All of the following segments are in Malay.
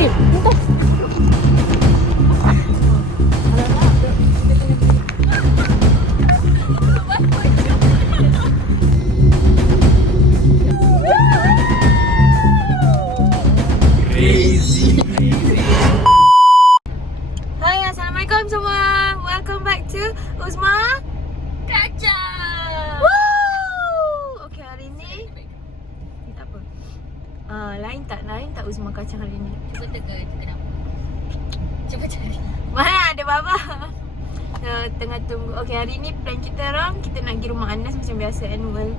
Entah. Hai, Assalamualaikum semua. Welcome back to Uzma Kaca. Woo! Okay, hari ni tak apa. Lain tak Uzma Kaca hari ni. Cuba teka kita nak. Cuba cari. Mana ada baba. Tengah tunggu. Okay, hari ni plan kita orang, kita nak pergi rumah Anas macam biasa, annual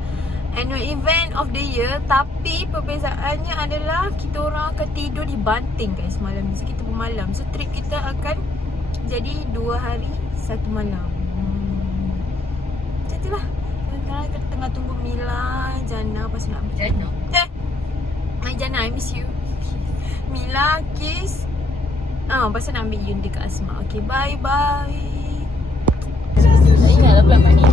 event of the year. Tapi perbezaannya adalah kita orang akan tidur di Banting guys malam ni. So kita bermalam. So trip kita akan jadi 2 hari 1 malam. Macam itulah. Sekarang kita tengah tunggu Mila, Jana pasal nak Jana. Hai Jana, I miss you. Mila, Kiss. Pasal nak ambil Yun dekat Asma. Okay, bye-bye. Tak ingat lah pula mak ni.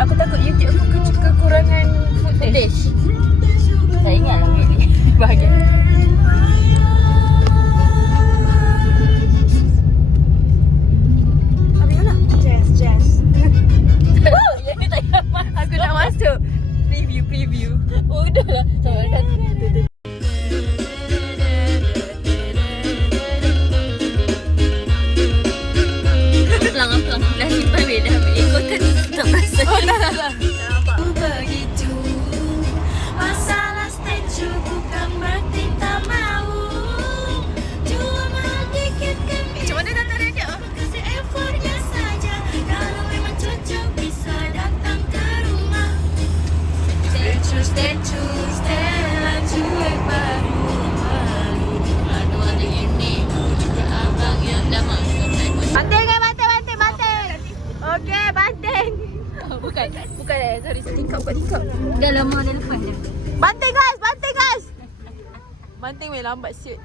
Aku takut YouTube aku kekurangan footage. Tak ingat lah really. Bahagia. Habislah. Jazz. Yang ni tak ingat apa. Aku nak masuk. Preview. Oh dah lah. Sampai dah. Pelang-pelang dah simpan weh. Dah ambil ikotan tak perasan. Oh dah. Nampak. Begitu. Masalah statue bukan berarti tak mau. Cuma dikit kami. Macam mana datang dia? Kasih effortnya saja. Kalau memang cocok bisa datang ke rumah. Statue, Stella cuek baru. Aduh ada ini. Juga abang yang dah masuk. Banting. Okey, banting. Bukan sorry. Tingkap. Dah lama dah lepas dah. Banting guys. Banting weh, lambat siut.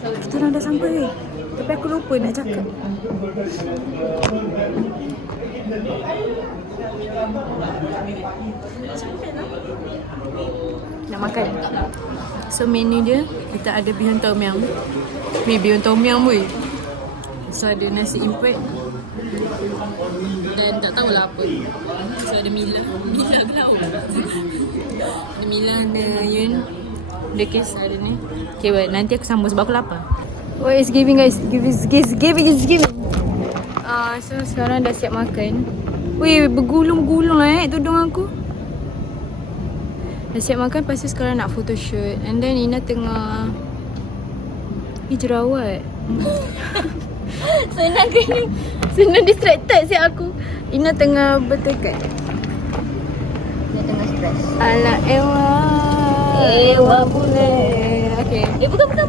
Kita orang dah sampai. Tapi aku lupa nak cakap. Nak makan. So menu dia, kita ada bihun tom yum. Bihun tom yum weh. So ada nasi impet. Dan tak tahulah apa. So ada Mila belau. Ada Mila, ada Yun. Ada Kes, ada ni. Okay, well, nanti aku sambung sebab aku lapar. Oh, it's giving guys. It's giving. So sekarang dah siap makan. Weh, bergulung-gulung lah tudung aku. Dah siap makan, lepas tu sekarang nak photoshoot. And then Ina tengah jerawat. Senang distracted siap aku. Ina tengah bertekad. Dia tengah stres. Alah Ewa boleh. Okay. Bukan.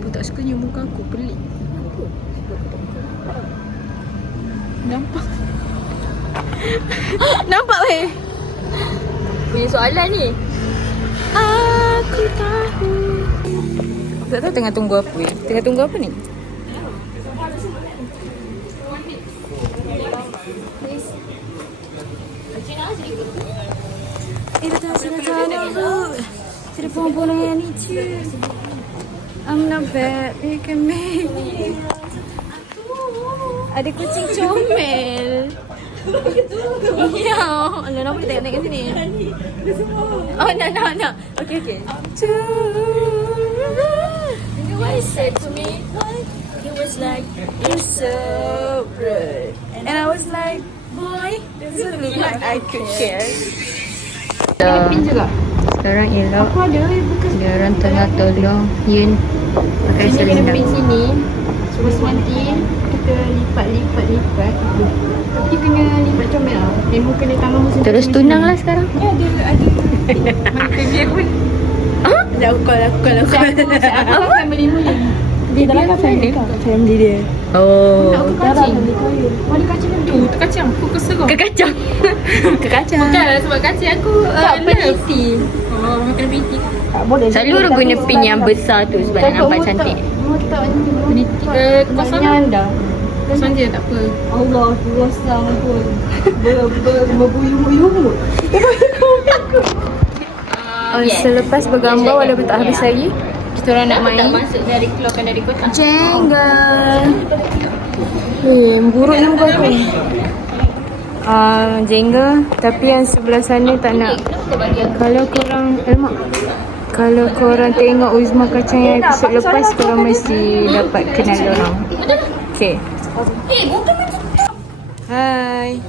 Aku tak sukanya muka aku pelik. Nampak. Nampak weh. Punya soalan ni. Aku tahu. Aku tak tahu tengah tunggu apa weh. Tengah tunggu apa ni? Sudah pulang yang ni je. I'm not bad, you can make me. Ada kucing comel. Ya, alah nak boleh tengok kat sini. Oh, nak. Okay. What he said to me, he was like, you're so rude. And I was like, boy, doesn't look like I could care. Pin juga. Sekarang elok. Aku ada bekas. Dia orang tengah tolong Yun pakai Sini kena selendang. pin sini. Terus nanti kita lipat. Tapi kena lipat comel lah. Memang kena tangan musuh. Terus tunang lah sekarang. Ya, ada. Mana baby aku pun. Dah aku call. Aku family mu je. Dia dalam kan family dia. Oh. Aku kacang. Mana kacang tu? Tu kacang. Aku keserang. Kekacang. Bukan sebab kacang aku tak peniti. Oh, kena peniti. Tak boleh. Selalu orang guna pin yang besar tu sebab nak nampak cantik. Peniti. Kosong anda. Pasal je tak apa. Allah, kurasa pun berbuyung-buyung. Selepas bergambar walaupun tak habis lagi, kita orang nak main Keluarkan dari kotak. Jenga. Buruk ni muka aku. Jenga, tapi yang sebelah sana tak nak. Kalau korang tengok Uzma Kacang yang episod lepas, korang mesti dapat kenal orang. Okay. Hai.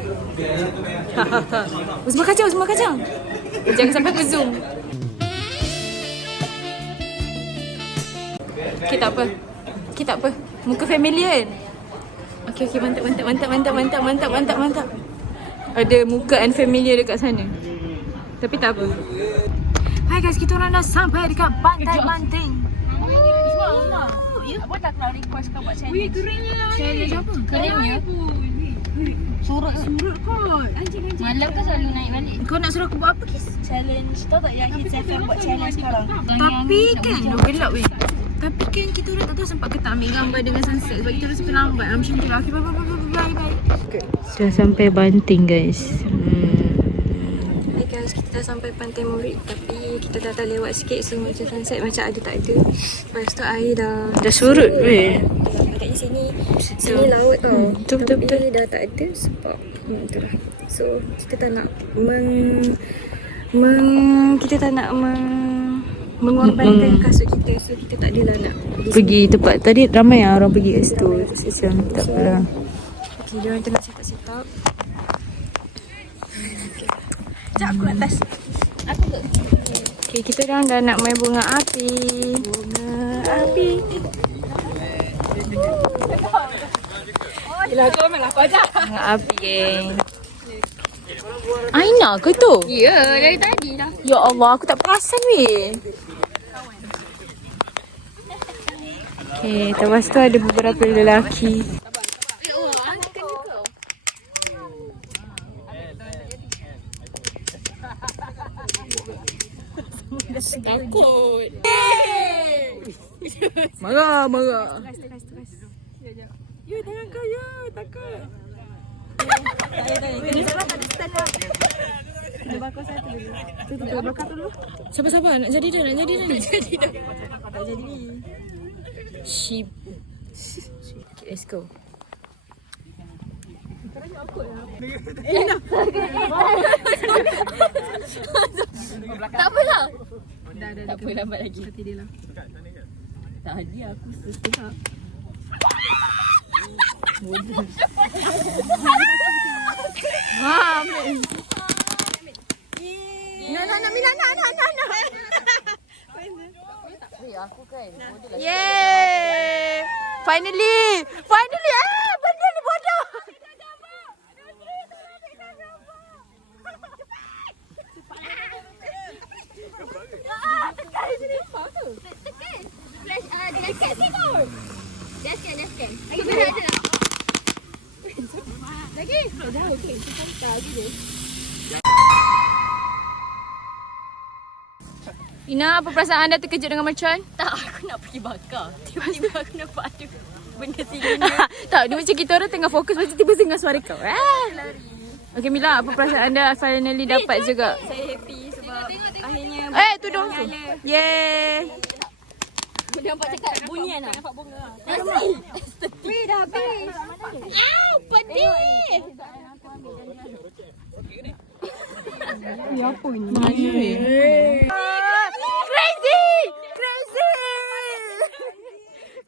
Uzma Kacang. Jangan sampai berzoom. Okay, tak apa. Muka familiar kan? Okay, mantap. Ada muka unfamiliar dekat sana. Tapi tak apa. Hai guys, kita orang dah sampai dekat Pantai Banting. Apa tak nak request kau buat challenge? Challenge apa? Kerennya. Surut kot. Malam kau selalu naik balik. Kau nak suruh aku buat apa, Kis? Challenge. Tahu tak yang Hits FM buat challenge sekarang? Tapi kan, gelap weh. Tapi kan kita orang tak tahu sempat ke tak ambil gambar dengan sunset. Sebab kita orang sampai lambat. Macam tu lah. Okay, bye. Dah sampai Banting guys. Hai guys, kita dah sampai Pantai Murid. Tapi kita dah lewat sikit. So macam sunset macam ada tak ada. Lepas tu air dah surut weh. Agaknya sini laut tau. Betul. Tapi dah tak ada sebab itulah. So kita tak nak mengorbankan kasut kita. So kita tak adalah nak pergi tempat tadi. Ramai orang pergi kat situ. Macam tak apalah. Okay, dia orang tengah set up. Sekejap aku atas. Okay, kita orang dah nak main bunga api. Bunga api. Bunga api geng. Aina ke tu? Ya, dari tadi dah. Ya Allah, aku tak perasan weh. Okay, lepas tu ada beberapa lelaki. Takut. Marah. Ya, jangan kau ya, takut. Sabar, nak jadi dah. Tak jadi. Sheep. Okay, let's go. Tak apalah. Dah. Tak apa, lambat lagi. Tak hadiah aku setengah. Bodoh. Ambil. Nak. Aku kan. Yeay! Finally! Finally bodoh! Dia scan. Lagi berat je lah. Lagi? Dah okey. Kita lagi je. Ina, apa perasaan anda terkejut dengan mercon? Tak, aku nak pergi bakar. Tiba-tiba aku nampak ada benda silinder. Tak, dia macam kita orang tengah fokus, macam tiba-tiba dengar suara kau. Lari. Okay Mila, apa perasaan anda finally dapat juga? Saya happy sebab akhirnya Tudung tu. Yeay! dia nampak cakap bunyian lah. Nampak bunga. Nasi. Weh, dah habis. Au, pedih. Ya apa ni? Mana ni?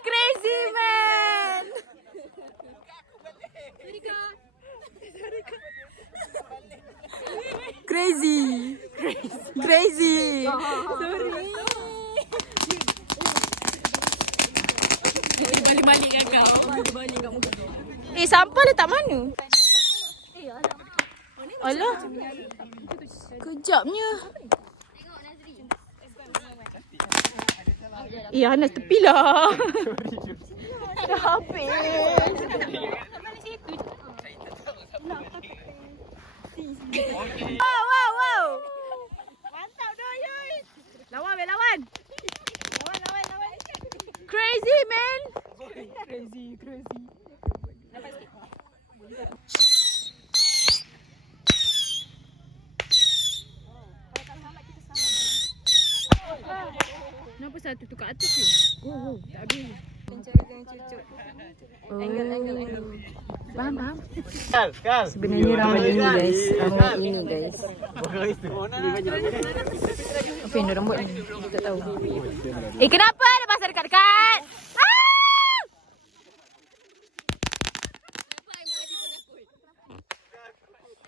Crazy man! Crazy. Sorry. Balik-balik kan kau. Balik kat muka. Sampah letak mana? Alah. Kejapnya. Anas tepi lah. Dah habis. Wow. Mantap dah, Yus. Lawan. Crazy man. Crazy. tu kat atas tu. Oh, tak habis. Pencara cucuk. Oh. Angle. Faham. Kal. Sebenarnya rambut ini guys. Rambut ini guys. Apa yang ada rambut ni? Kita tak tahu. Kenapa ada pasal dekat-dekat?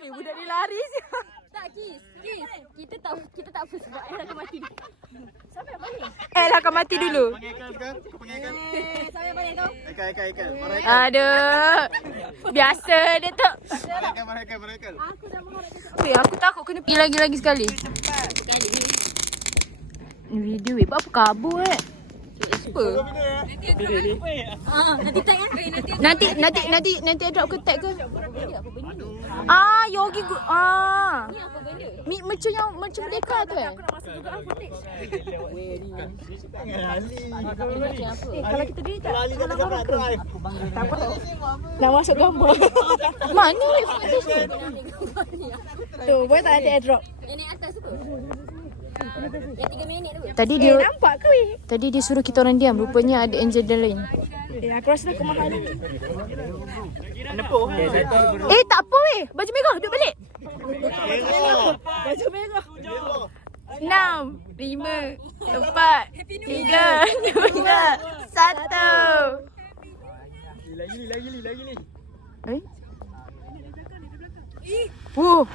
Budak ni lari siapa? Tak, Kis. Kita tak apa sebab Air akan mati. Siapa yang paling? Akan mati dulu. Panggil Kal sekarang. Kau panggil Kal. Siapa yang paling tu? Ikan. Marah Ikan. Aduh. Biasa dia tu. Marah Ikan. Aku dah mengharap dia. Weh, aku takut kena pergi lagi sekali. Sekali ni. Ni video weh, apa kabur Apa? Nanti tag kan? Nanti drop ke tag ke? Apa benda? Yogi Ni apa benda? Macam merdeka tu Aku nak masuk juga footage. Kalau kita diri tak. Ali tak dapat drive. Nak masuk gambar. Mana weh footage ni? Tu, boleh tak nanti airdrop? Yang naik atas tu. Yang 3 minit tu. Tadi dia Nampak ke weh? Tadi dia suruh kita orang diam. Rupanya ada angel dan lain. Aku rasa aku mahal ni. Tak apa weh. Baju merah duduk balik. Baju merah. 6, 5, 4, 3, 2, 1. Lagi. Wow.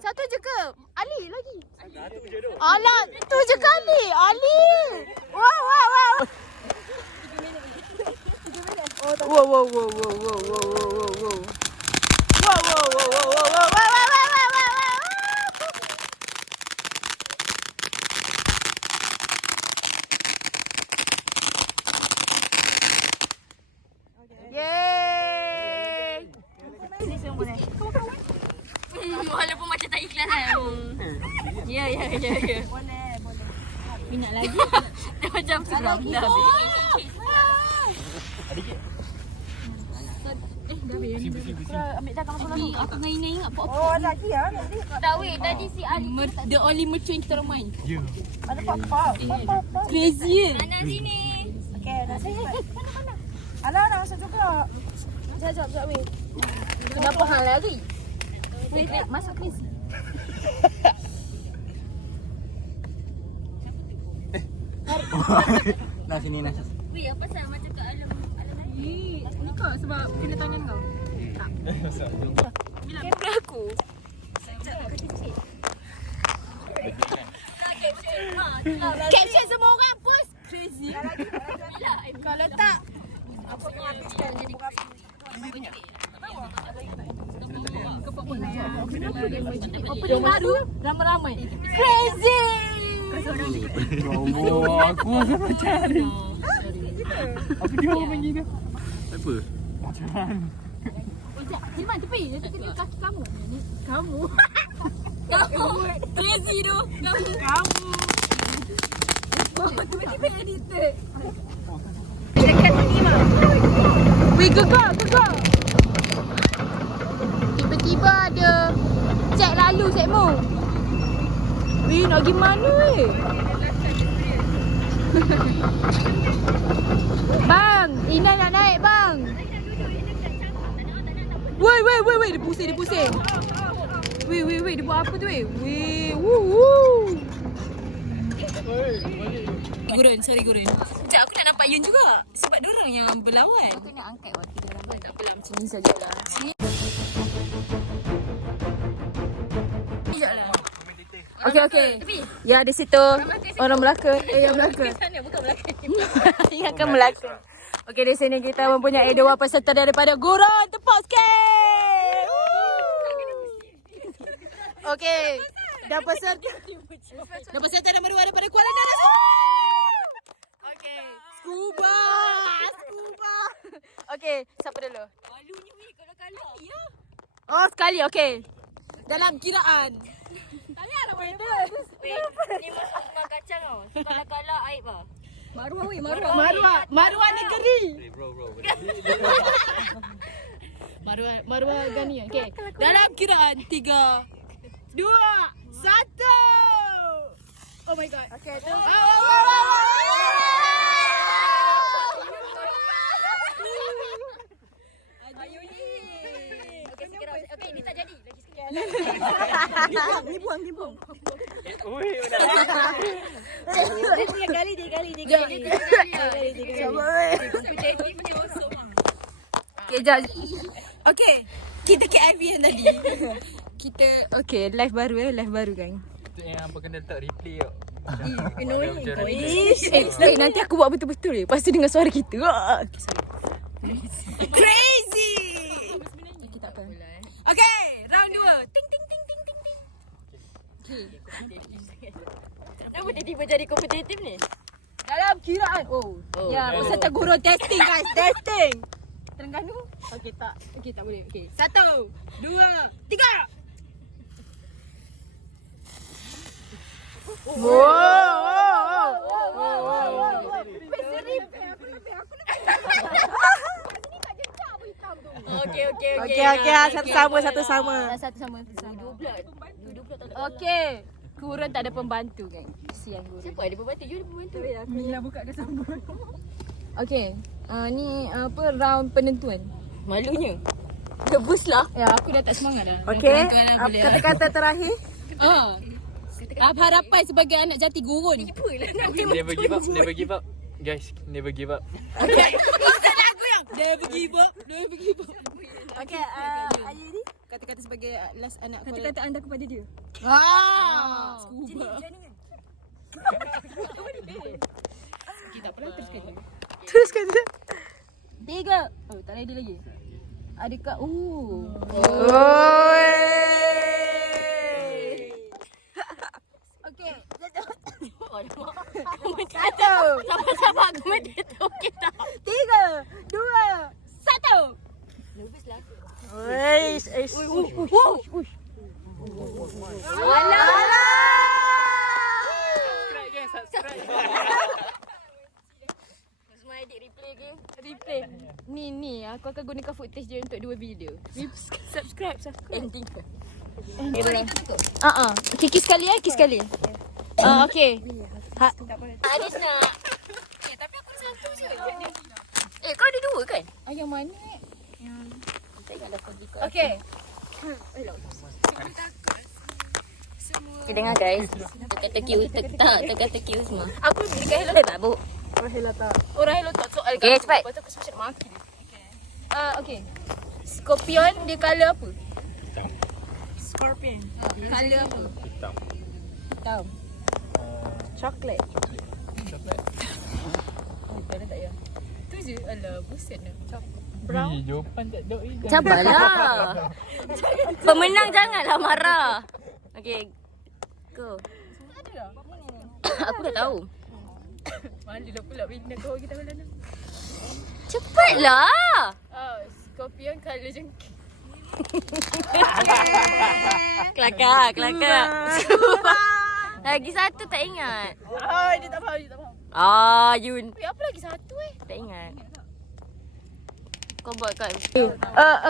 Satu je ke? Ali lagi. Alah, tu je kali. Ali. Wow. Yeay. Walaupun macam tak ikhlas kan. Ya. Boleh. Minat lagi. Dia macam seram dah. Ambil dah kamu lagi. Aku ingat pop. Oh, lagi ya. Tak weh, tadi si Ali The only mature yang kita orang main. Ada pop-pop. Crazy Ana sini. Okey, dah saya. Alah, nak masuk juga. Sekejap weh. Kenapa hang lari? Weh, masuk please. Nah sini. Weh, apa pasal macam kat alam Ni kau sebab kena tangan kau. Kamera aku. Caption semua orang post. Crazy. Kalau tak apa ni aku sekarang jadi apa dia baru ramai-ramai. Crazy. Aku akan cari. Apa dia orang panggil tu? Apa? Hilman tepi. Dia kena kaki kamu. Kamu. crazy tu. Kamu. Tiba-tiba editor. Weh, gegak. Tiba-tiba ada cek lalu Sekmo. Weh, nak pergi mana weh? Bang, Ina nak naik bang. Weh, dia pusing. Weh, dia buat apa tu weh? Weh, Sorry Gurun. Sekejap aku nak nampak Yun juga. Sebab diorang yang berlawan. Aku nak angkat waktu dia ramai. Tak apalah, macam ni sajalah. Sini. Okey. Ya, di situ orang Melaka. Yang Melaka. Bukan belakang. Yang akan Melaka. Okey, di sini kita mempunyai dua peserta daripada Gurun Tepuk sikit. Okey. Dan peserta nombor 2 daripada Kuala Lumpur. Okey. Scuba. Okey, siapa dulu? Malu ni weh kalau kalah. Ya. Oh, sekali. Okey. Dalam kiraan. Weh, ni masuk rumah kacang tau. Kalau kalah aib lah. Maruah weh, maruah. Maruah negeri. Maruah Ghani. Okay. Dalam kiraan 3, 2, 1. Oh my god. Okay, tu. Okey, sekarang. Okey, ni tak jadi. Lagi sikit. Ni buang. Ui, mana? Dia kali. Kompetitif ni awesome. Okay, jap. Okay. Kita KIV yang tadi. Kita live baru kan. Itu yang apa kena letak replay tau. Annoying. Nanti aku buat betul-betul Lepas tu dengar suara kita. Crazy. Okay, tak apa. Okay, round 2. Ting ting ting ting ting ting. Kenapa tiba-tiba jadi kompetitif ni? Dalam kiraan. Ya, peserta guru testing guys, testing. Terengganu? Okay, tak boleh. Okay. 1, 2, 3. Okey. Satu sama. Dua pula. Okay. Kurang tak ada pembantu kan. Kesian guru. Siapa ada pembantu? You ada pembantu. Aku ni lah buka ke sambut. Okay. Ni apa round penentuan. Malunya. Debus lah. Ya, aku dah tak semangat dah. Okay. Penentuan dah boleh. Kata-kata terakhir. Harapan sebagai anak jati gurun. Never give up. Guys, never give up. Never give up. Okay, Ayu ni. Kata-kata sebagai last anak. Kata-kata anda kepada dia. Scuba. Kita tak pernah teruskan je. Teruskan je. 3. Tak ready lagi. Adakah Okay. Sama-sama komentator kita. 3, 2, 1. Nervous lah. Subscribe guys, subscribe. Semua edit replay ke? replay. Ni aku akan gunakan footage dia untuk 2 video. Subscribe. Ending. Okay, kiss sekali okay. Anis nak. Tapi aku satu je. Kau ada 2 kan? Yang mana? Tak ingat dah pergi kat. Okay. Okay, dengar guys. Teka-teki semua. Aku dekat Hello. Tak bu. Orang Hello tak soal Okay, cepat. Lepas tu aku sempat maki dia. Okay. Scorpion dia colour apa? Scorpion. Colour apa? Hitam. Chocolate. Colour tak ya? Tu je. Alah, buset dah. Brown. Jawapan tak ada. Sabarlah. Pemenang janganlah marah. Okay. Go. Aku dah tahu. Malulah pula bina kau kita malam. Cepatlah. Scorpion colour jengking. Kelakar. Lagi satu tak ingat. Dia tak faham. Yun. Apa lagi satu Tak ingat. Kau buat kat.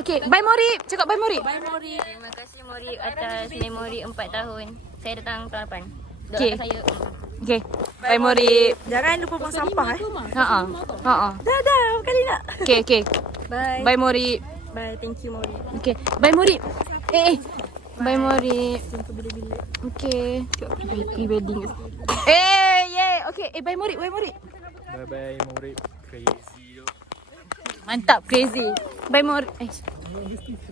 Okay, bye Mori. Cakap bye Mori. Terima kasih Mori atas memori 4 tahun. Saya datang tahun depan. Okay. Doakan saya. Okay. Bye Mori. Jangan lupa buang sampah Dah, kali nak. Okay. Bye. Bye Mori. Bye, thank you Mori. Okay. Bye Mori. Bye Mori. Okay. Pre-wedding. Okay. Bye Mori. Bye bye Murid. Crazy tu. Mantap, crazy. Bye Mori.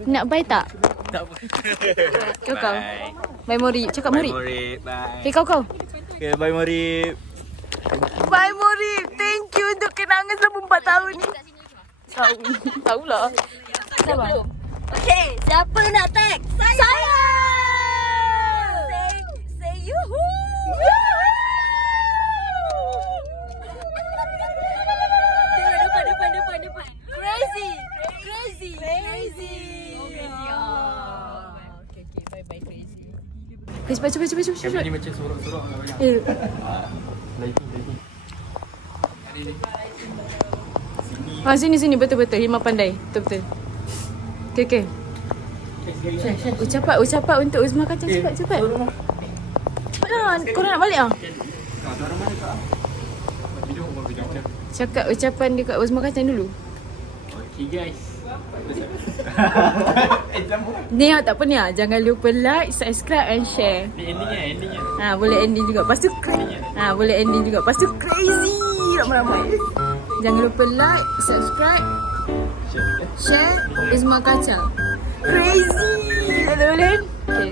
Nak bye tak? Tak apa. Kau. Bye Mori. Cakap Mori. Murid. Bye. Okay, kau. Okay, bye Murid. Bye Mori. Thank you untuk kenangan selama 4 tahun ni. Tahulah. Okay, siapa nak tag? Saya. Say yuhu. Depan. Crazy. Okay. Bye crazy. Cepat. Yang ni macam sorok-sorok. Lighting. Sini. Betul-betul. Hima pandai. Betul-betul. Okay. Ucapan untuk Uzma Kacang. Cepat. Cepatlah. Korang nak balik ah? Cakap ucapan dekat Uzma Kacang dulu. Okay guys. Ni tak apa ni ah. Jangan lupa like, subscribe and share. Ni endingnya. Boleh ending juga. Lepas tu boleh ending juga. Lepas tu crazy ramai-ramai. Jangan lupa like, subscribe, share Uzma Kacang. Crazy. Boleh? Okay.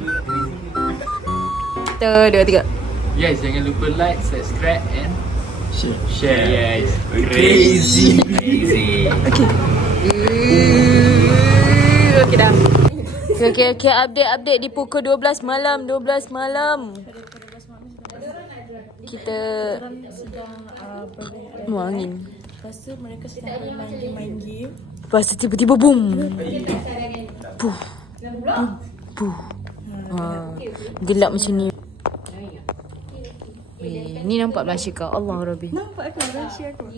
1, 2, 3. Guys, jangan lupa like, subscribe and share. Yes. Crazy. Okay dah. Okay, update di pukul 12 malam. Kita angin. Lepas tu mereka sedang main game. Lepas tu tiba-tiba boom. Puh. Gelap macam ni. Ni nampak blusher kau. Allah Rabbi. Nampak kan rahsia aku?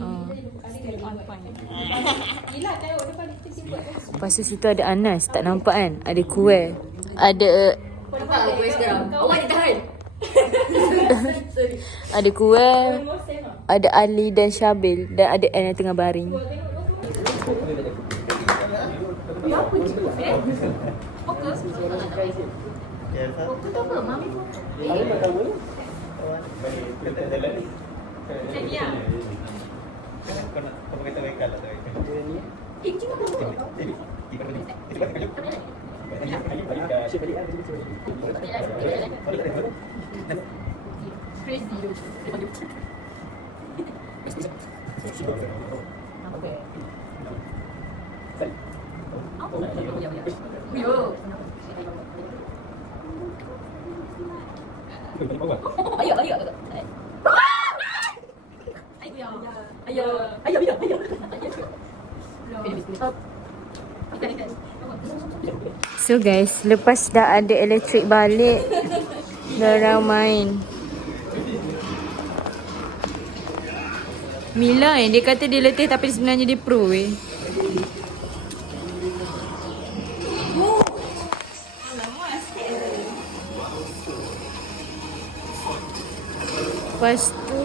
Lepas tu situ ada Anas. Tak nampak kan? Ada kuih. Ada Awak ditahan. ada kuih. Ada Ali dan Syabil. Dan ada Anna tengah baring. So guys, lepas dah ada elektrik balik, dorang main. Mila dia kata dia letih tapi sebenarnya dia pro Lepas tu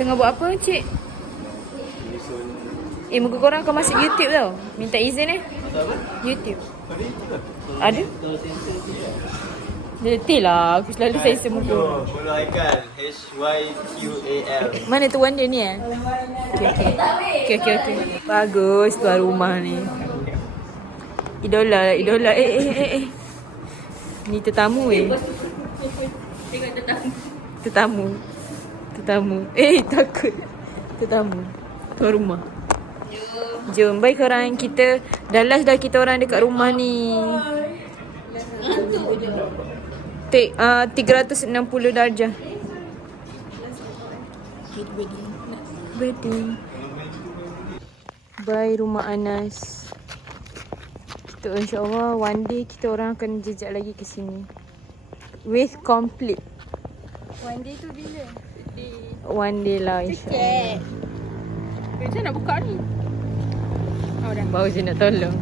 tengah buat apa cik? Muka korang kau masuk YouTube tau. Minta izin YouTube. Ada? Letih lah. Aku selalu sensor muka. Follow Haikal. HYQAL. Mana tu wonder ni Okay. Bagus tuan rumah ni. Idola. Ni tetamu Tetamu. Takut. Tetamu. Tuan rumah. Jom, baik korang. Kita dah last dah kita orang dekat rumah ni. Take 360 darjah. Wedding. Bye rumah Anas. Kita insyaAllah one day kita orang akan jejak lagi ke sini. With complete. One day tu bila? One day lah insyaAllah. Macam nak buka ni? Baru je nak tolong.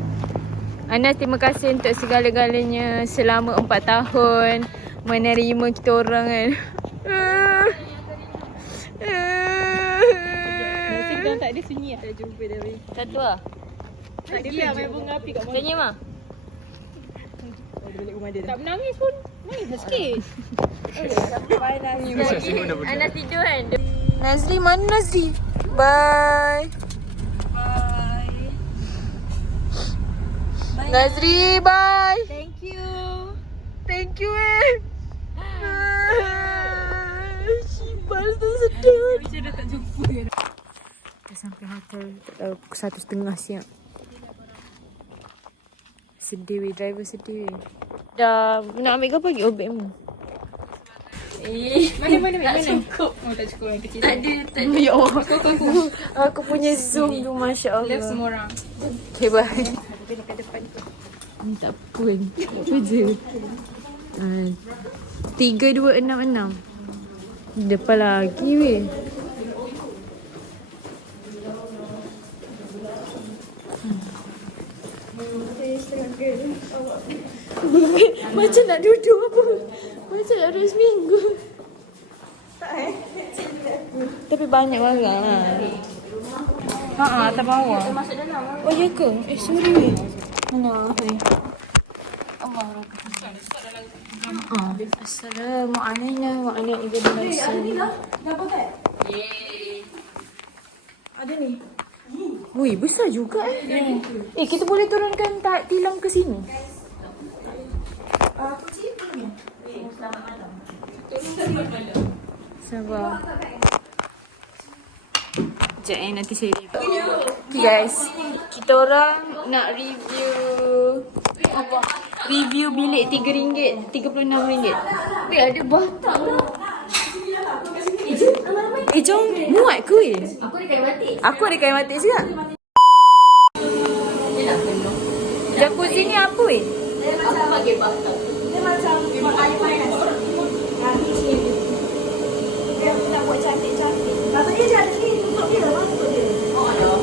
Anas, terima kasih untuk segala-galanya selama 4 tahun menerima kita orang kan. Kita tak ada sunyi tak jumpa dah. Satu lah. Tak ada main bunga api kat mana. Tanya mah. Balik rumah dia. Tak menangis pun. Nangis lah sikit. Bye Nazri. Anak tidur kan? Nazri, mana Nazri? Bye. Nazri, bye. Thank you. Shibal tu sedih. Macam dah tak jumpa. Kita sampai hotel pukul 1:30 siang. Sedih driver sedih. Dah nak ambil kau pagi obekmu. Mana? Tak cukup. Oh tak cukup yang kecil. Tak ada. Ya Allah. Aku punya zoom tu masya-Allah. Love semua orang. Okay, bye. Dekat depan tu. Ni tak pun. Apa je. 3266. Depan lagi weh. Macam nak duduk apa? Macam nak duduk seminggu. Tapi banyak barang lah. Atas bawah. Oh ya ke? Sorry weh. Mana weh? Assalamualaikum warahmatullahi wabarakatuh. Ada ni. Wih, besar juga kita boleh turunkan tilam ke sini? Sabar. Sekejap nanti saya review. Okay guys, kita orang nak review bilik RM3, RM36. Weh, ada batang. Jom muat ke weh? Aku ada kain batik juga. Jacuzzi ni apa weh? Aku bagi batang. Dia macam air panas. Ni sini. Dia nak buat cantik-cantik. Katanya dia ada sini untuk dia. Untuk dia. Oh, ada.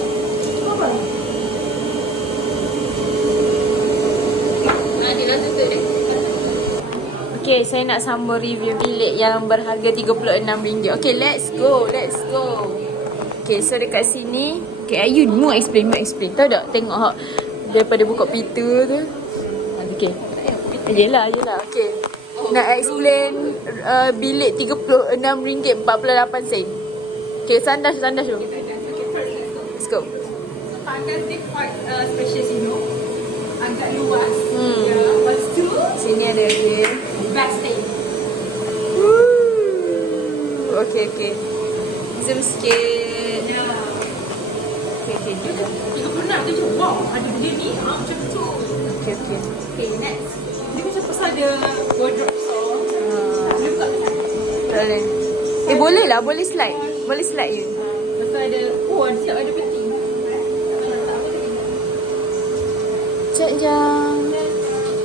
Apa? Dia dah tutup dia. Okay, saya nak sambung review bilik yang berharga RM36. Okay, let's go. Okay, so dekat sini. Okay, you more explain. Tahu tak? Tengok hak daripada buka pintu tu. Okay. Yelah. Okay. Nak explain bilik RM36.48. Okay, sandas dulu. Let's go. Tandas dia quite spacious, agak luas. Lepas tu, Sini ada okay. backstage. Okay. Zoom sikit. Okay. 36 tu wow, ada benda ni. Macam tu. Okay. Okay, next. Dia macam pasal ada wardrobe so. Buka. Boleh lah. Boleh slide je. Pasal ada, siap ada peti. Cek jam.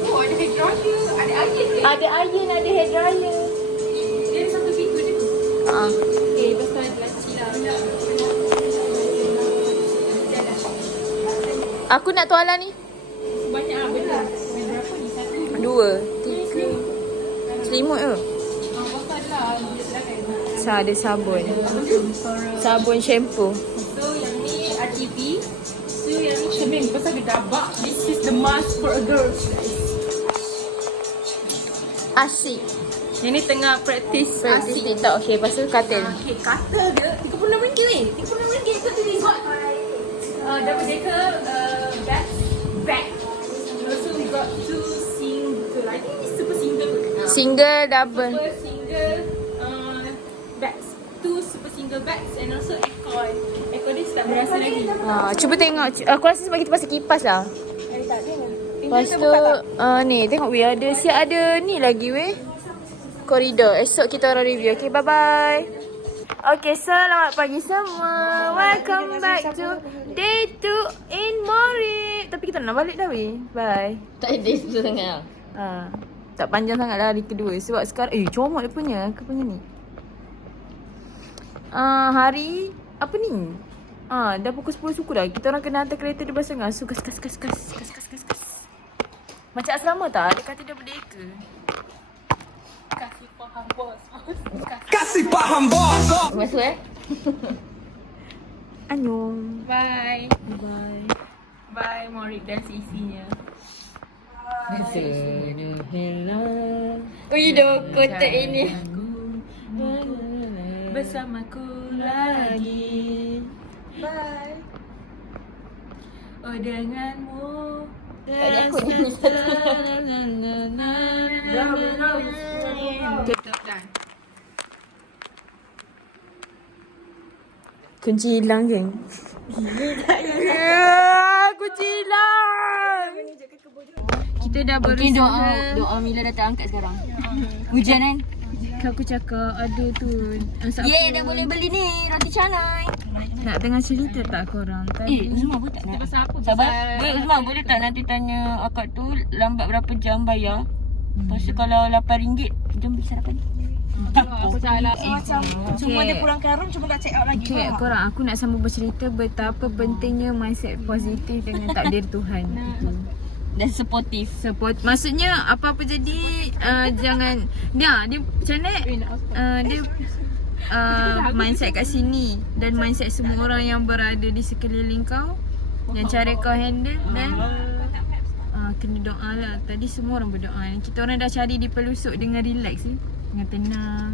Ada hair dryer, ada iron. Ada iron, ada hair dryer. Dia ada satu pintu je. Okay, lepas tu ada laci lah. Aku nak tuala ni. Banyak lah benda. Berapa ni? 1, 2, 3. Selimut ke? pasal lah. Dia silakan. Ada sabun. Sabun shampoo. So yang ni RTP. So yang ni cermin. Pasal dia dabak. This is the must for a girl. Asyik. Yang ni tengah practice TikTok. Okay, lepas tu katil. Okay, katil dia RM36 weh. RM36 tu dia buat. Double decker bag. Also we got 2 single. I think it's super single. Single, double. Super single bags. 2 super single bags and also aircon. Aircon dia tak berasa lagi. Cuba tengok. Aku rasa sebab kita pasal kipas lah. Lepas tu ni tengok weh ada ni lagi weh. Koridor. Esok kita orang review. Okay, bye-bye. Okay, selamat pagi semua. Welcome back to day 2 in Mori. Tapi kita nak balik dah weh. Bye. Tak ada susah sangat. Tak panjang sangat lah hari kedua. Sebab sekarang comot dia punya. Ke punya ni. Hari apa ni? Dah pukul 10 suku dah. Kita orang kena hantar kereta 12.30. So kas. Macam asrama tak? Dia kata dia berdeka. Kasih paham bos. Masuk Annyeong. Bye. Bye. Bye Morik dan sisinya. Oh, you dah kotak ini. Bersamaku lagi. Bye. Oh denganmu. Ada aku nyanyi satu. Tutup dah. Kunci hilang geng. Kunci hilang. Kita dah berusaha. Doa Mila dah terangkat sekarang. Hujan kan? Aku cakap ada tu. Dah boleh beli ni roti canai. Nak tengah cerita tak korang? Uzma pun tak nak. Pasal apa? Sabar. Uzma boleh tak nanti tanya akak tu lambat berapa jam bayar? Lepas tu kalau RM8, jom beli sarapan ni. Aku salah. Macam cuma dia pulang ke room, cuma nak check out lagi. Okay, korang, aku nak sambung bercerita betapa pentingnya mindset positif dengan takdir Tuhan. Dan supportive. Support, maksudnya apa-apa jadi jangan dia macam mana dia mindset kat sini dan mindset semua orang yang berada di sekeliling kau dan cara kau handle dan kena doa lah. Tadi semua orang berdoa. Kita orang dah cari di pelusuk dengan relax ni, dengan tenang,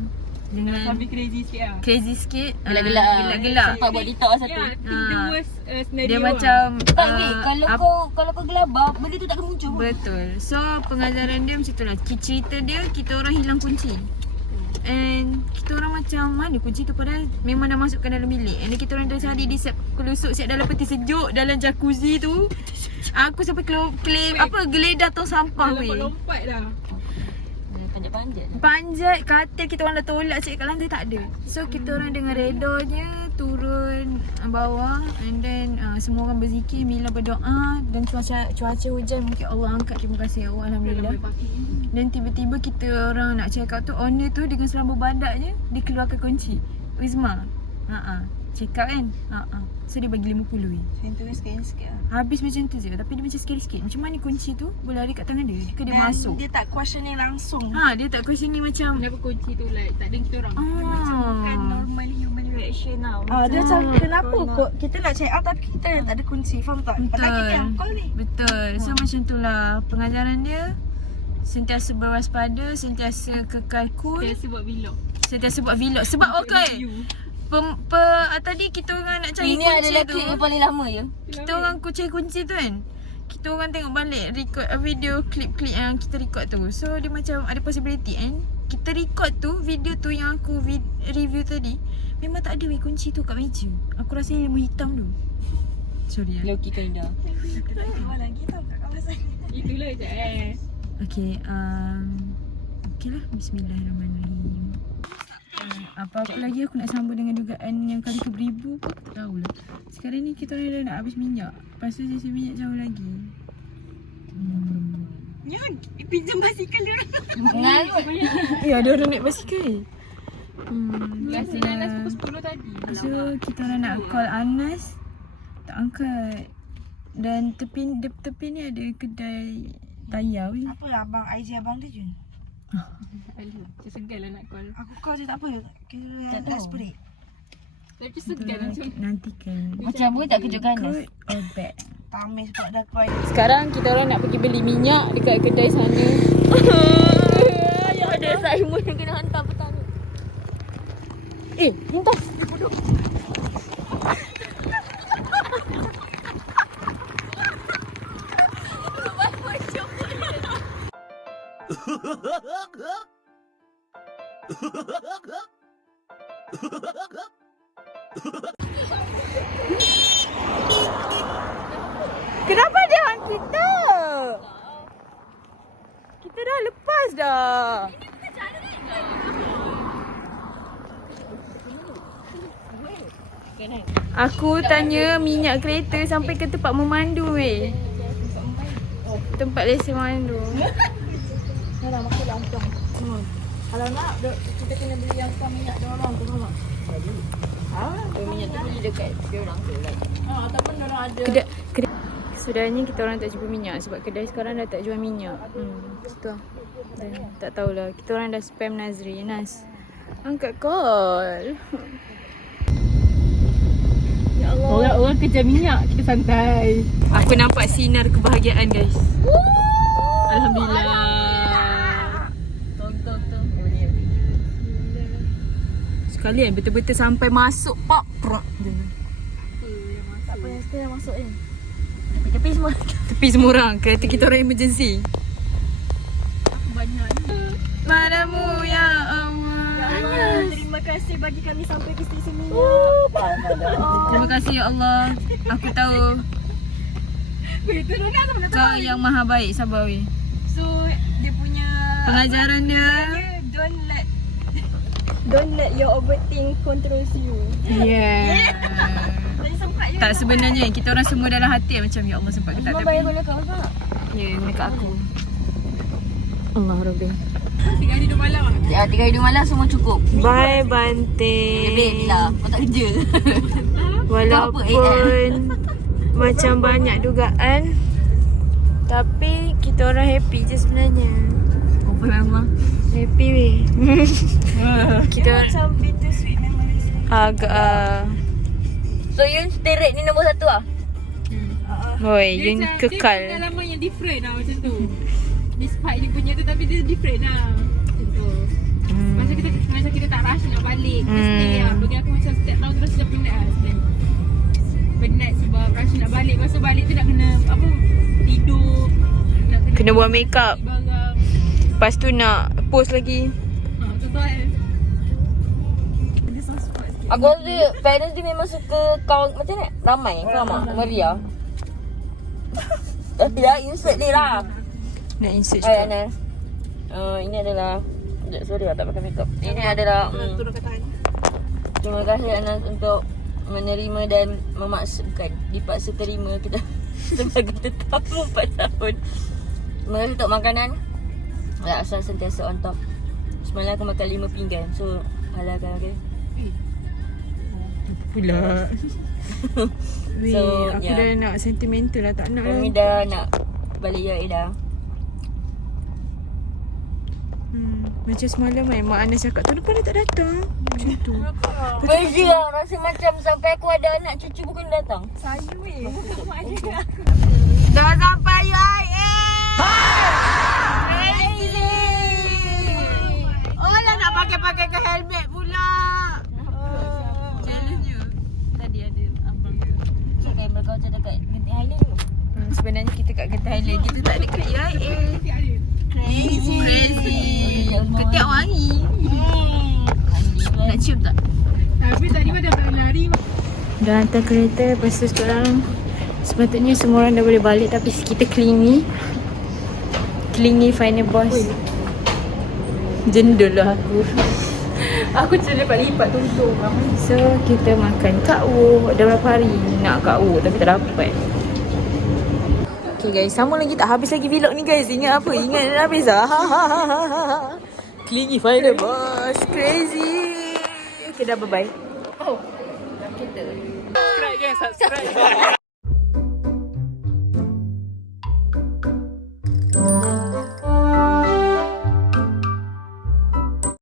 dengan Sambil crazy sikit lah. crazy sikit, Gelak-gelak. Sempat buat TikTok satu. The worst scenario dia lah. macam Tak weh, kalau kau gelabah, benda tu takkan muncul. betul. So pengajaran dia macam tu lah. Cerita dia, kita orang hilang kunci. And kita orang macam mana kunci tu, padahal memang dah masukkan dalam bilik. And kita orang dah cari di siap kelusuk, siap dalam peti sejuk, dalam jacuzzi tu. Aku sampai geledah tong sampah weh. Lompat dah. Panjat-panjat. Panjat katil kita orang dah tolak cik kat lantai tak ada. So kita orang dengan redanya turun bawah and then semua orang berzikir, Mila berdoa dan cuaca hujan mungkin Allah angkat, terima kasih Allah, alhamdulillah. Dan tiba-tiba kita orang nak check out tu, owner tu dengan selamba bandaknya dia keluarkan kunci Wisma. Check out kan. So dia bagi RM50. Macam tu sikit-sikit lah. Habis macam tu je, tapi dia macam scary sikit. Macam mana kunci tu boleh ada kat tangan dia? Ke dia masuk? Dia tak questioning langsung. Dia tak questioning macam Kenapa kunci tu like tak ada kita orang? Kan normal human reaction lah. Dia macam kenapa kok kita nak check out tapi kita yang tak ada kunci. Faham tak? Padahal kita yang call ni. Betul. So macam tu lah pengajaran dia. Sentiasa berwaspada, sentiasa kekal cool, Biasa buat vlog. sentiasa buat vlog. Sebab tadi kita orang nak cari Ini kunci adalah tu. klip yang paling lama je. Kita orang cari kunci tu kan. Kita orang tengok balik record video klip-klip yang kita record tu. So dia macam ada possibility kan. Kita record tu, video tu yang aku review tadi, memang tak ada kunci tu kat meja. Aku rasa ilmu hitam tu. Sorry lah. Loki kinda. Lagi tau kat kawasan. Itulah je Okay, okay lah. Bismillahirrahmanirrahim. Apa-apa lagi aku nak sambung dengan dugaan yang kali ke-1000 pun tak tahulah. Sekarang ni kita orang dah nak habis minyak. Lepas tu sisa minyak jauh lagi. Ya, pinjam basikal dia orang. Ya, ada orang naik basikal. Biasanya Anas pukul 10 tadi. So kita orang nak call Anas, tak angkat. Dan tepi ni ada kedai tayar weh. Apa lah abang, IG abang dia je. Aduh, macam segan lah nak call. Aku call je tak apa. Kita desperate. Tapi segan macam Nantikan. Macam boleh tak kejutkan Good or bad. Tamis pula dah kuat. Sekarang kita orang nak pergi beli minyak dekat kedai sana. Ya ada Simon yang kena hantar petang. Lintas. Kenapa dia hang kita? Kita dah lepas dah. Aku tanya minyak kereta sampai ke tempat memandu weh. Tempat lesen memandu. Kalau nak kita kena beli yang kuah minyak dia orang tu rumah. Minyak tu beli dekat dia orang tu lagi. Ataupun dia orang ada. Kedai Sudahnya kita orang tak jumpa minyak sebab kedai sekarang dah tak jual minyak. Itu lah. Dan tak tahulah. Kita orang dah spam Nazri. Nas, angkat call. Ya Allah. Orang kejar minyak, kita santai. Aku nampak sinar kebahagiaan guys. Alhamdulillah. Tong. Sekalian betul-betul sampai masuk pak prak. Tak apa yang sekarang masuk ni. Tepi semua. Tepi semua orang. Kereta kita orang emergency. banyak ni. Padamu ya Allah. Terima kasih bagi kami sampai ke stesen ni. Terima kasih ya Allah. Aku tahu Betul nak sama nak kau yang maha baik, sabar weh. So dia punya Pengajaran dia, Don't let your overthink control you. yeah. Tadi sempat je. Tak, sebenarnya kita orang semua dalam hati macam ya Allah sempat ke tak, Semua tapi bayar guna kat mana? ya, guna kat aku. Allah Rabbi. 3 hari 2 malam ah. Ya, 3 hari 2 malam semua cukup. Bye Bante. Lebih lah. Kau tak kerja. Walaupun macam banyak dugaan, tapi kita orang happy je sebenarnya. Apa memang? Happy weh. Kita macam agak So Yun stay rate ni nombor 1 lah? Oi, Yun Dia kekal. pengalaman yang different lah macam tu. Despite dia punya tu tapi dia different lah. Macam tu. Macam kita tak rush nak balik. Kita stay lah. Bagi aku macam setiap tahun terus dah penat lah stay. Penat sebab rush nak balik. Masa balik tu nak kena apa, tidur. Nak Kena buat make up. barang. Lepas tu nak post lagi. Tu kan. Aku rasa parents dia memang suka kau macam ni. Ramai, faham tak? Meriah. Ya, insert ni lah. Nak insert Hai juga. Anas. Ini adalah sorry lah tak pakai makeup. Ini adalah Turun kat tangan. terima kasih Anas untuk menerima dan memaksa, bukan dipaksa terima kita sebagai tetamu 4 tahun. Terima kasih untuk makanan. Ya, asal sentiasa on top. Semalam aku makan 5 pinggan. So, halalkan okay. Pula. Weh, So, aku yeah. dah nak sentimental lah, tak nak Kami lah. dah nak balik UAE dah. Macam semalam kan, Mak Anas cakap tu depan dia tak datang. Macam tu. Beza lah, rasa macam sampai aku ada anak cucu bukan datang. Dah sampai UAE. Oh lah nak pakai ke helmet pula. Challenge-nya. Tadi ada abang. Okay, mereka macam dekat Genting Highland tu. Sebenarnya kita kat Genting Highland, kita tak ada kat UAE. Crazy. Ketiak wangi. Nak cium tak? Tapi tadi pada tak lari. Dah hantar kereta, lepas tu sekarang sepatutnya semua orang dah boleh balik, tapi kita clingy final boss. Jendul lah aku. Aku macam lipat-lipat tuntung. So kita makan Kak Wu. Dah berapa hari nak Kak Wu tapi tak dapat. Okay guys, sambung lagi, tak habis lagi vlog ni guys. Ingat apa? Ingat dah habis lah. Clingy final boss. Crazy. Okay dah, bye-bye. Subscribe guys, subscribe.